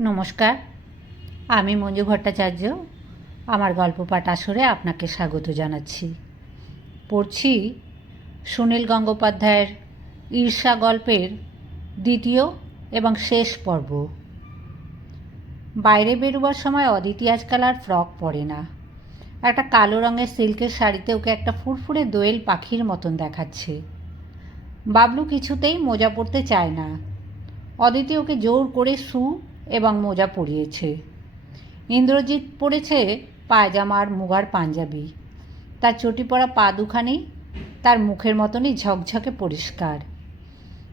নমস্কার, আমি মঞ্জু ভট্টাচার্য। আমার গল্প পাঠ আসরে আপনাকে স্বাগত জানাচ্ছি। পড়ছি সুনীল গঙ্গোপাধ্যায়ের ঈর্ষা গল্পের দ্বিতীয় এবং শেষ পর্ব। বাইরে বেরোবার সময় অদিতি আজকাল আর ফ্রক পরে না। একটা কালো রঙের সিল্কের শাড়িতে ওকে একটা ফুরফুরে দোয়েল পাখির মতন দেখাচ্ছে। বাবলু কিছুতেই মোজা পরতে চায় না। অদিতি ওকে জোর করে শু এবং মোজা পরিয়েছে। ইন্দ্রজিৎ পরেছে পায়জামা আর মুগার পাঞ্জাবি। তার চটি পরা পা দুখানি, তার মুখের মতনই ঝকঝকে পরিষ্কার।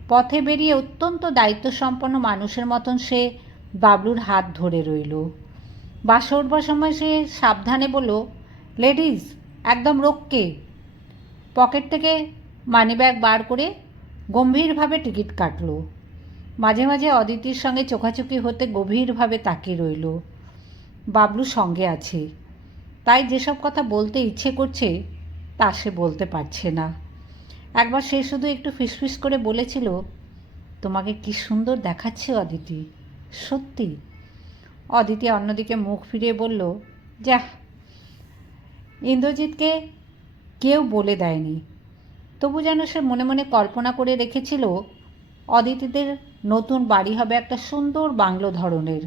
পথে বেরিয়ে অত্যন্ত দায়িত্বসম্পন্ন মানুষের মতন সে বাবলুর হাত ধরে রইল। বাসে উঠবার সময় সে সাবধানে বলল, লেডিস, একদম রোককে পকেট থেকে মানিব্যাগ বার করে গম্ভীরভাবে টিকিট কাটলো। মাঝে মাঝে অদিতির সঙ্গে চোখাচোখি হতে গভীরভাবে তাকিয়ে রইল। বাবলু সঙ্গে আছে। তাই যেসব কথা বলতে ইচ্ছে করছে, তা সে বলতে পারছে না। একবার সে শুধু একটু ফিসফিস করে বলেছিল, তোমাকে কি সুন্দর দেখাচ্ছে অদিতি, সত্যি? অদিতি অন্যদিকে মুখ ফিরিয়ে বলল যা ইন্দ্রজিৎকে কেউ বলে দেয়নি। তবু যেন সে মনে মনে কল্পনা করে রেখেছিল, অদিতিদের নতুন বাড়ি হবে একটা সুন্দর বাংলো ধরনের,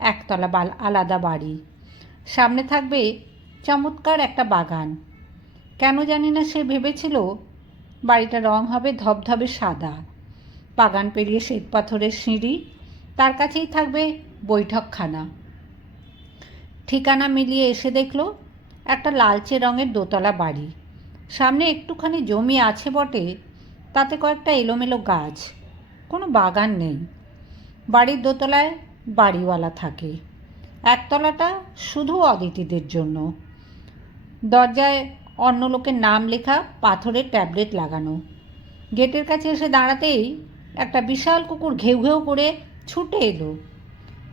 একতলা বাল, আলাদা বাড়ি। সামনে থাকবে চমৎকার একটা বাগান। কেন জানি না সে ভেবেছিল বাড়িটা রং হবে ধবধবে সাদা। বাগান পেরিয়ে শ্বেত পাথরের সিঁড়ি, তার কাছেই থাকবে বৈঠকখানা। ঠিকানা মিলিয়ে এসে দেখল একটা লালচে রঙের দোতলা বাড়ি। সামনে একটুখানি জমি আছে বটে, তাতে কয়েকটা এলোমেলো গাছ। কোনো বাগান নেই। বাড়ির দোতলায় বাড়িওয়ালা থাকে। একতলাটা শুধু অদিতিদের জন্য। দরজায় অন্য লোকের নাম লেখা, পাথরের ট্যাবলেট লাগানো। গেটের কাছে এসে দাঁড়াতেই একটা বিশাল কুকুর ঘেউ ঘেউ করে ছুটে এলো।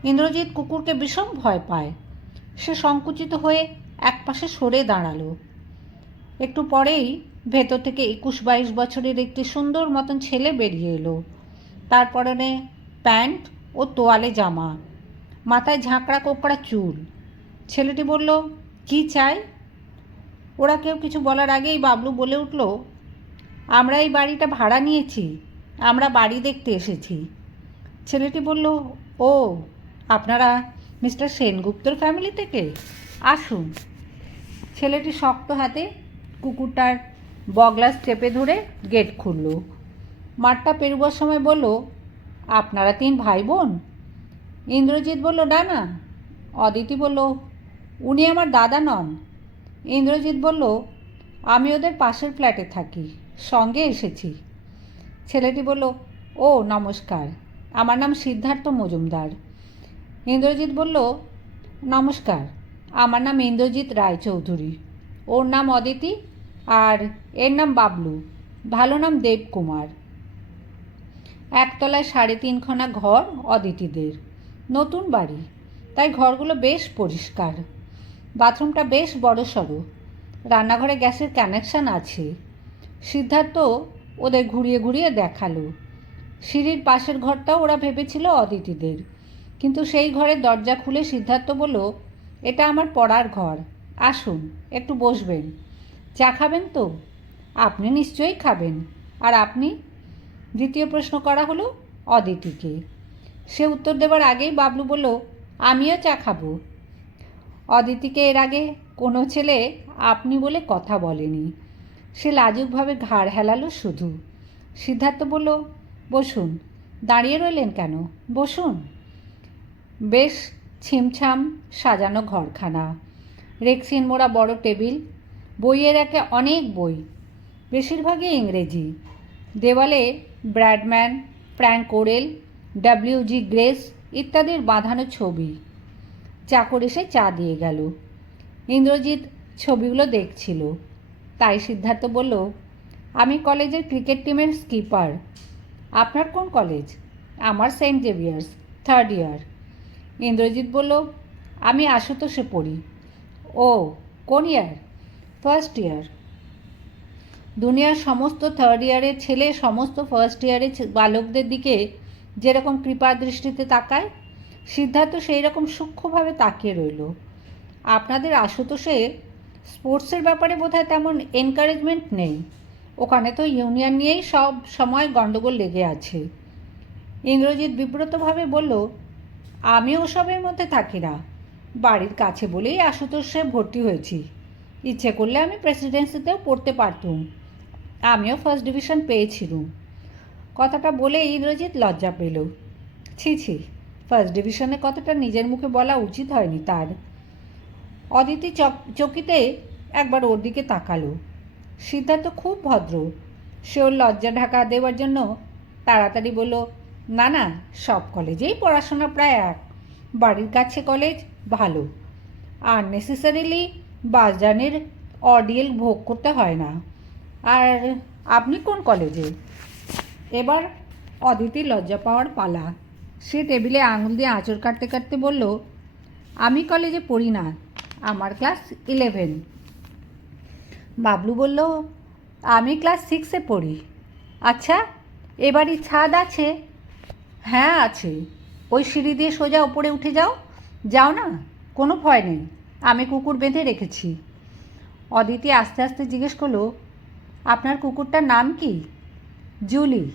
ইন্দ্রজিৎ কুকুরকে ভীষণ ভয় পায়। সে সংকুচিত হয়ে একপাশে সরে দাঁড়াল। একটু পরেই ভেতর থেকে একুশ বাইশ বছরের একটি সুন্দর মতন ছেলে বেরিয়ে এলো। তার পরনে প্যান্ট ও তোয়ালে জামা, মাথায় ঝাঁকড়া কোকড়া চুল। ছেলেটি বলল, কি চাই? ওরা কেউ কিছু বলার আগেই বাবলু বলে উঠল, আমরা এই বাড়িটা ভাড়া নিয়েছি, আমরা বাড়ি দেখতে এসেছি। ছেলেটি বলল, ও, আপনারা মিস্টার সেনগুপ্তর ফ্যামিলি থেকে? আসুন। ছেলেটি শক্ত হাতে কুকুরটার বগলাস চেপে ধরে গেট খুলল। মাঠটা পেরুবার সময় বলল, আপনারা তিন ভাই বোন ইন্দ্রজিৎ বলল, না না। অদিতি বলল, উনি আমার দাদা নন। ইন্দ্রজিৎ বলল, আমি ওদের পাশের ফ্ল্যাটে থাকি, সঙ্গে এসেছি। ছেলেটি বলল, ও, নমস্কার। আমার নাম সিদ্ধার্থ মজুমদার। ইন্দ্রজিৎ বলল, নমস্কার। আমার নাম ইন্দ্রজিৎ রায়চৌধুরী। ওর নাম অদিতি আর এর নাম বাবলু। ভালো নাম দেবকুমার। একতলায় সাড়ে তিনখানা ঘর অদিতিদের। নতুন বাড়ি। তাই ঘরগুলো বেশ পরিষ্কার। বাথরুমটা বেশ বড় সড়ো রান্নাঘরে গ্যাসের কানেকশান আছে। সিদ্ধার্থ ওদের ঘুরিয়ে ঘুরিয়ে দেখাল। সিঁড়ির পাশের ঘরটাও ওরা ভেবেছিল অদিতিদের। কিন্তু সেই ঘরের দরজা খুলে সিদ্ধার্থ বলল, এটা আমার পড়ার ঘর। আসুন, একটু বসবেন। চা খাবেন তো? আপনি নিশ্চয়ই খাবেন। আর আপনি? দ্বিতীয় প্রশ্ন করা হলো অদিতিকে। সে উত্তর দেবার আগেই বাবলু বলল, আমিও চা খাব। অদিতিকে এর আগে, কোনো ছেলে আপনি বলে কথা বলেনি। সে লাজুকভাবে ঘাড় হেলালো শুধু। সিদ্ধার্থ বলল, বসুন, দাঁড়িয়ে রইলেন কেন? বসুন। বেশ, ছিমছাম সাজানো ঘরখানা। রেক্সিন মোড়া বড় টেবিল, বইয়ের একে অনেক বই, বেশিরভাগই ইংরেজি। দেওয়ালে Bradman Frank Worrell W G Grace ইত্যাদির বাঁধানো ছবি। চাকর এসে চা দিয়ে গেল। ইন্দ্রজিৎ ছবিগুলো দেখছিল। তাই সিদ্ধার্থ বলল, আমি কলেজের ক্রিকেট টিমের স্কিপার। আপনার কোন কলেজ? আমার Saint Xavier's, third year. Indrajit বলল, আমি আশুতোষে পড়ি। ও, কোন ইয়ার? First year. দুনিয়ার সমস্ত থার্ড ইয়ারের ছেলে, সমস্ত ফার্স্ট ইয়ারের বালকদের দিকে যেরকম কৃপা দৃষ্টিতে তাকায়, সিদ্ধার্থ সেই রকম সূক্ষ্মভাবে তাকিয়ে রইল। আপনাদের আশুতোষে স্পোর্টসের ব্যাপারে বোধহয় তেমন এনকারেজমেন্ট নেই। ওখানে তো ইউনিয়ন নিয়েই সব সময় গণ্ডগোল লেগে আছে। ইন্দ্রজিৎ বিব্রতভাবে বলল, আমি ওসবের মধ্যে থাকি না। বাড়ির কাছে বলেই আশুতোষে ভর্তি হয়েছি। ইচ্ছে করলে আমি প্রেসিডেন্সিতেও পড়তে পারতুম। আমিও ফার্স্ট ডিভিশন পেয়েছিলুম। কথাটা বলে ইন্দ্রজিৎ লজ্জা পেল। ছি ছি ফার্স্ট ডিভিশনের কথাটা নিজের মুখে বলা উচিত হয়নি তার। অদিতি চক, চকিতে একবার ওর দিকে তাকালো। সিদ্ধার্থ খুব ভদ্র। সে ওর লজ্জা ঢাকা দেওয়ার জন্য তাড়াতাড়ি বলল, না না, সব কলেজেই পড়াশোনা প্রায় এক। বাড়ির কাছে কলেজ ভালো। আর নেসেসারিলি বাসযানের অডিয়েল ভোগ করতে হয় না। আর আপনি কোন কলেজে? এবার অদিতি লজ্জা পাওয়ার পালা। সে টেবিলে আঙুল দিয়ে আঁচড় কাটতে কাটতে বলল, আমি কলেজে পড়ি না, আমার ক্লাস ইলেভেন। বাবলু বলল, আমি ক্লাস সিক্সে পড়ি। আচ্ছা এবারই ছাদ আছে? হ্যাঁ আছে। ওই সিঁড়ি দিয়ে সোজা ওপরে উঠে যাও। যাও না, কোনো ভয় নেই। আমি কুকুর বেঁধে রেখেছি। অদিতি আস্তে আস্তে জিজ্ঞেস করল আপনার কুকুরটার নাম কি? জুলি।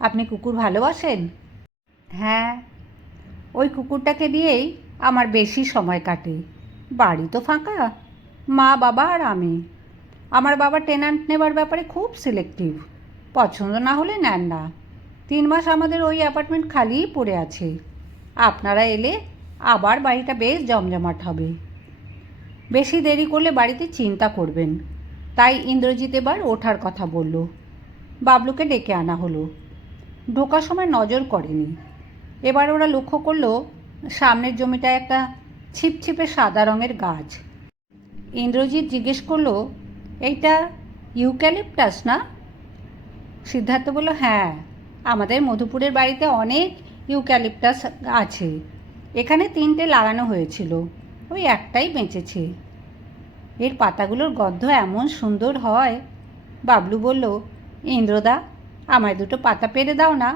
আপনি কুকুর ভালোবাসেন? হ্যাঁ। ওই কুকুরটাকে দিয়েই আমার বেশি সময় কাটে। বাড়ি তো ফাঁকা। মা, বাবা আর আমি। আমার বাবা টেনান্ট নেবার ব্যাপারে খুব সিলেক্টিভ পছন্দ না হলে নেন না। তিন মাস আমাদের ওই অ্যাপার্টমেন্ট খালিই পড়ে আছে। আপনারা এলে আবার বাড়িটা বেশ জমজমাট হবে। বেশি দেরি করলে বাড়িতে চিন্তা করবেন। তাই ইন্দ্রজিৎ এবার ওঠার কথা বলল। বাবলুকে ডেকে আনা হলো। ঢোকার সময় নজর করেনি। এবার ওরা লক্ষ্য করল, সামনের জমিটায় একটা ছিপছিপে সাদা রঙের গাছ। ইন্দ্রজিৎ জিজ্ঞেস করল, এইটা ইউক্যালিপটাস না? সিদ্ধার্থ বলল হ্যাঁ আমাদের মধুপুরের বাড়িতে অনেক ইউক্যালিপটাস আছে। এখানে তিনটে লাগানো হয়েছিল। ওই একটাই বেঁচেছে। এর পাতাগুলোর গন্ধ এমন সুন্দর হয়। বাবলু বলল, ইন্দ্রদা, আমায় দুটো পাতা পেরে দাও না।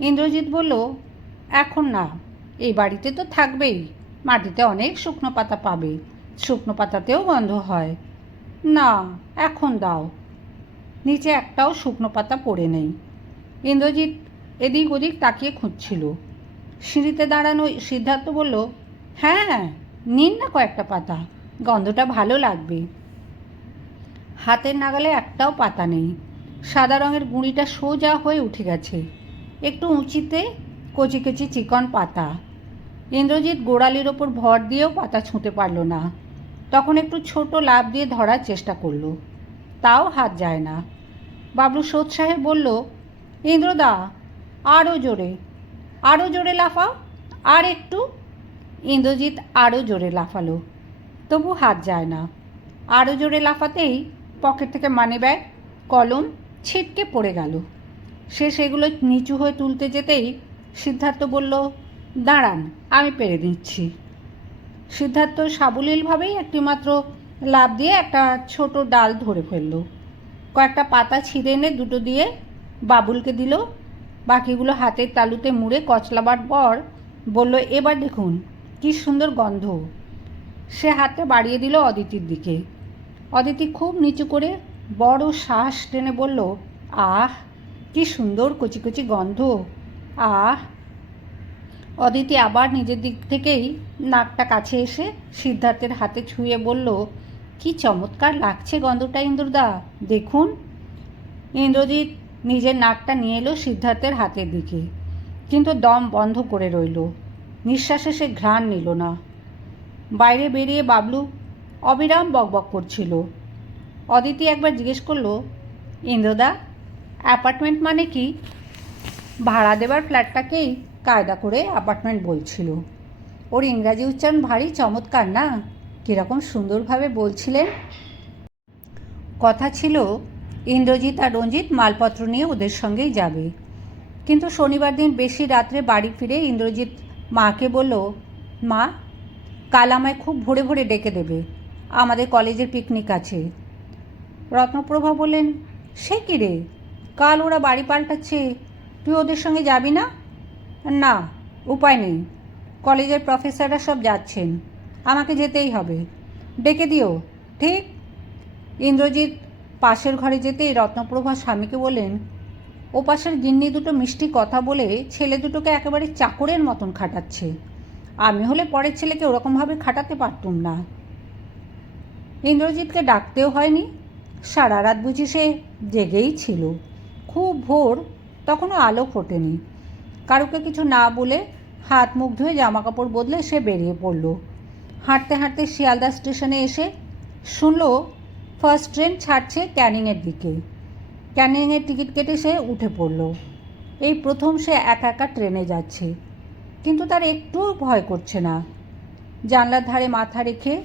ইন্দ্রজিৎ বলল, এখন না এই বাড়িতে তো থাকবেই। মাটিতে অনেক শুকনো পাতা পাবে। শুকনো পাতাতেও গন্ধ হয়। না, এখন দাও। নিচে একটাও শুকনো পাতা পড়ে নেই। ইন্দ্রজিৎ এদিক ওদিক তাকিয়ে খুঁজছিল। সিঁড়িতে দাঁড়ানো সিদ্ধার্থ বলল হ্যাঁ নিন না কয়েকটা পাতা। গন্ধটা ভালো লাগবে। হাতের নাগালে একটাও পাতা নেই। সাদা রঙের গুঁড়িটা সোজা হয়ে উঠে গেছে। একটু উঁচিতে কচি কচি চিকন পাতা। ইন্দ্রজিৎ গোড়ালির ওপর ভর দিয়েও পাতা ছুঁতে পারল না। তখন একটু ছোট লাভ দিয়ে ধরার চেষ্টা করল। তাও হাত যায় না। বাবলু সোৎ সাহেব বলল, ইন্দ্রদা আরও জোরে আরও জোরে লাফাও, আর একটু। ইন্দ্রজিৎ আরও জোরে লাফালো। তবু হাত যায় না। আরও জোরে লাফাতেই পকেট থেকে মানি ব্যাগ কলম ছিটকে পড়ে গেল। সে সেগুলো নিচু হয়ে তুলতে যেতেই সিদ্ধার্থ বলল, দাঁড়ান, আমি পেরে দিচ্ছি। সিদ্ধার্থ সাবলীলভাবেই একটিমাত্র লাভ দিয়ে একটা ছোট ডাল ধরে ফেলল। কয়েকটা পাতা ছিঁড়ে এনে দুটো দিয়ে বাবুলকে দিল। বাকিগুলো হাতের তালুতে মুড়ে কচলাবার পর বলল, এবার দেখুন, কি সুন্দর গন্ধ। সে হাতটা বাড়িয়ে দিল অদিতির দিকে। অদিতি খুব নিচু করে বড় শ্বাস টেনে বলল, আহ, কি সুন্দর কচি কচি গন্ধ। আহ। অদিতি আবার নিজের দিক থেকেই নাকটা কাছে এসে সিদ্ধার্থের হাতে ছুঁয়ে বলল, কি চমৎকার লাগছে গন্ধটা, ইন্দ্রদা। দেখুন। ইন্দ্রজিৎ নিজের নাকটা নিয়ে এলো সিদ্ধার্থের হাতের দিকে, কিন্তু দম বন্ধ করে রইল। নিঃশ্বাসে সে ঘ্রাণ নিল না। বাইরে বেরিয়ে বাবলু অবিরাম বকবক করছিল। অদিতি একবার জিজ্ঞেস করল, ইন্দ্রদা, অ্যাপার্টমেন্ট মানে কি? ভাড়া দেবার ফ্ল্যাটটাকেই কায়দা করে অ্যাপার্টমেন্ট বলছিল। ওর ইংরাজি উচ্চারণ ভারী চমৎকার না? কীরকম সুন্দরভাবে বলছিলেন? কথা ছিল, ইন্দ্রজিৎ আর রঞ্জিত মালপত্র নিয়ে ওদের সঙ্গেই যাবে। কিন্তু শনিবার দিন বেশি রাত্রে বাড়ি ফিরে ইন্দ্রজিৎ মাকে বলল, মা কাল আমায় খুব ভোরে ভোরে ডেকে দেবে। আমাদের কলেজের পিকনিক আছে। রত্নপ্রভা বললেন, সে কী রে? কাল ওরা বাড়ি পাল্টাচ্ছে। তুই ওদের সঙ্গে যাবি না? না, উপায় নেই। কলেজের প্রফেসররা সব যাচ্ছেন। আমাকে যেতেই হবে। ডেকে দিও, ঠিক? ইন্দ্রজিৎ পাশের ঘরে যেতেই রত্নপ্রভা স্বামীকে বললেন ও পাশের গিন্নি দুটো মিষ্টি কথা বলে ছেলে দুটোকে একেবারে চাকরের মতন খাটাচ্ছে। আমি হলে পরের ছেলেকে ওরকমভাবে খাটাতে পারতুম না। ইন্দ্রজিৎকে ডাকতেও হয়নি। সারা রাত বুঝি সে জেগেই ছিল। খুব ভোর, তখনও আলো ফোটেনি। কারুকে কিছু না বলে হাত মুখ ধুয়ে জামা কাপড় বদলে সে বেরিয়ে পড়ল। হাঁটতে হাঁটতে শিয়ালদা স্টেশনে এসে শুনলো, ফার্স্ট ট্রেন ছাড়ছে ক্যানিংয়ের দিকে। ক্যানিংয়ের টিকিট কেটে সে উঠে পড়ল। এই প্রথম সে একা একা ট্রেনে যাচ্ছে। কিন্তু তার একটুও ভয় করছে না। জানলার ধারে মাথা রেখে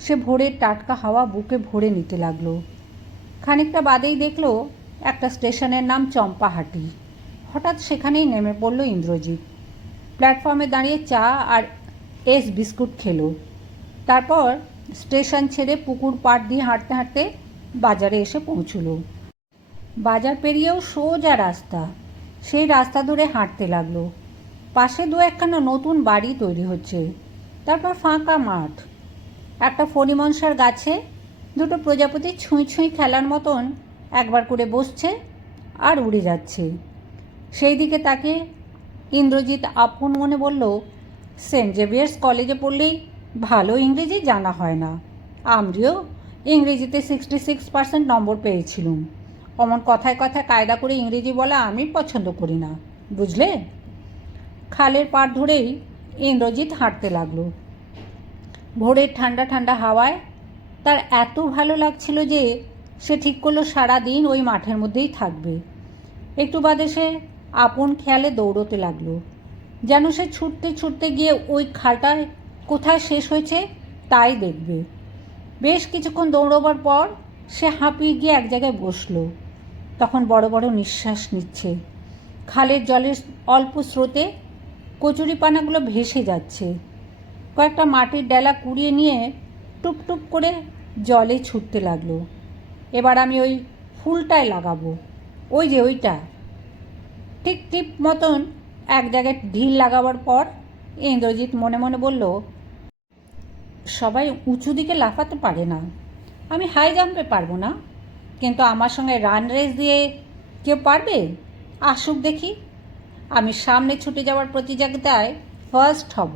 সে ভোরের টাটকা হাওয়া বুকে ভরে নিতে লাগল। খানিকটা বাদেই দেখল একটা স্টেশনের নাম চম্পাহাটি। হঠাৎ সেখানেই নেমে পড়ল ইন্দ্রজিৎ। প্ল্যাটফর্মে দাঁড়িয়ে চা আর এস বিস্কুট খেলো। তারপর স্টেশন ছেড়ে পুকুর পাড় দিয়ে হাঁটতে হাঁটতে বাজারে এসে পৌঁছল। বাজার পেরিয়েও সোজা রাস্তা। সেই রাস্তা ধরে হাঁটতে লাগল। পাশে দু একখানা নতুন বাড়ি তৈরি হচ্ছে। তারপর ফাঁকা মাঠ। একটা ফণিমনসার গাছে দুটো প্রজাপতি ছুঁই ছুঁই খেলার মতন একবার করে বসছে আর উড়ে যাচ্ছে। সেই দিকে তাকে ইন্দ্রজিৎ আপন মনে বলল, সেন্ট জেভিয়ার্স কলেজে পড়লেই ভালো ইংরেজি জানা হয় না। আমরিও ইংরেজিতে সিক্সটি সিক্স পার্সেন্ট নম্বর পেয়েছিলুম। অমন কথায় কথায় কায়দা করে ইংরেজি বলা আমি পছন্দ করি না। বুঝলে? খালের পাড় ধরেই ইন্দ্রজিৎ হাঁটতে লাগল। ভোরের ঠান্ডা ঠান্ডা হাওয়ায় তার এত ভালো লাগছিল যে সে ঠিক করল সারা দিন ওই মাঠের মধ্যেই থাকবে। একটু বাদে সে আপন খেয়ালে দৌড়তে লাগল। যেন সে ছুটতে ছুটতে গিয়ে ওই খালটায় কোথায় শেষ হয়েছে তাই দেখবে। বেশ কিছুক্ষণ দৌড়বার পর সে হাঁপিয়ে গিয়ে এক জায়গায় বসল। তখন বড় বড় নিঃশ্বাস নিচ্ছে। খালের জলের অল্প স্রোতে কচুরিপানাগুলো ভেসে যাচ্ছে। কয়েকটা মাটির ডেলা কুড়িয়ে নিয়ে টুপটুপ করে জলে ছুটতে লাগল। এবার আমি ওই ফুলটায় লাগাবো। ওই যে ওইটা। ঠিক টিপ মতন এক জায়গায় ঢিল লাগাবার পর ইন্দ্রজিৎ মনে মনে বলল, সবাই উঁচু দিকে লাফাতে পারে না। আমি হাই জাম্পে পারব না। কিন্তু আমার সঙ্গে রান রেস দিয়ে কেউ পারবে? আসুক দেখি। আমি সামনে ছুটে যাওয়ার প্রতিযোগিতায় ফার্স্ট হব।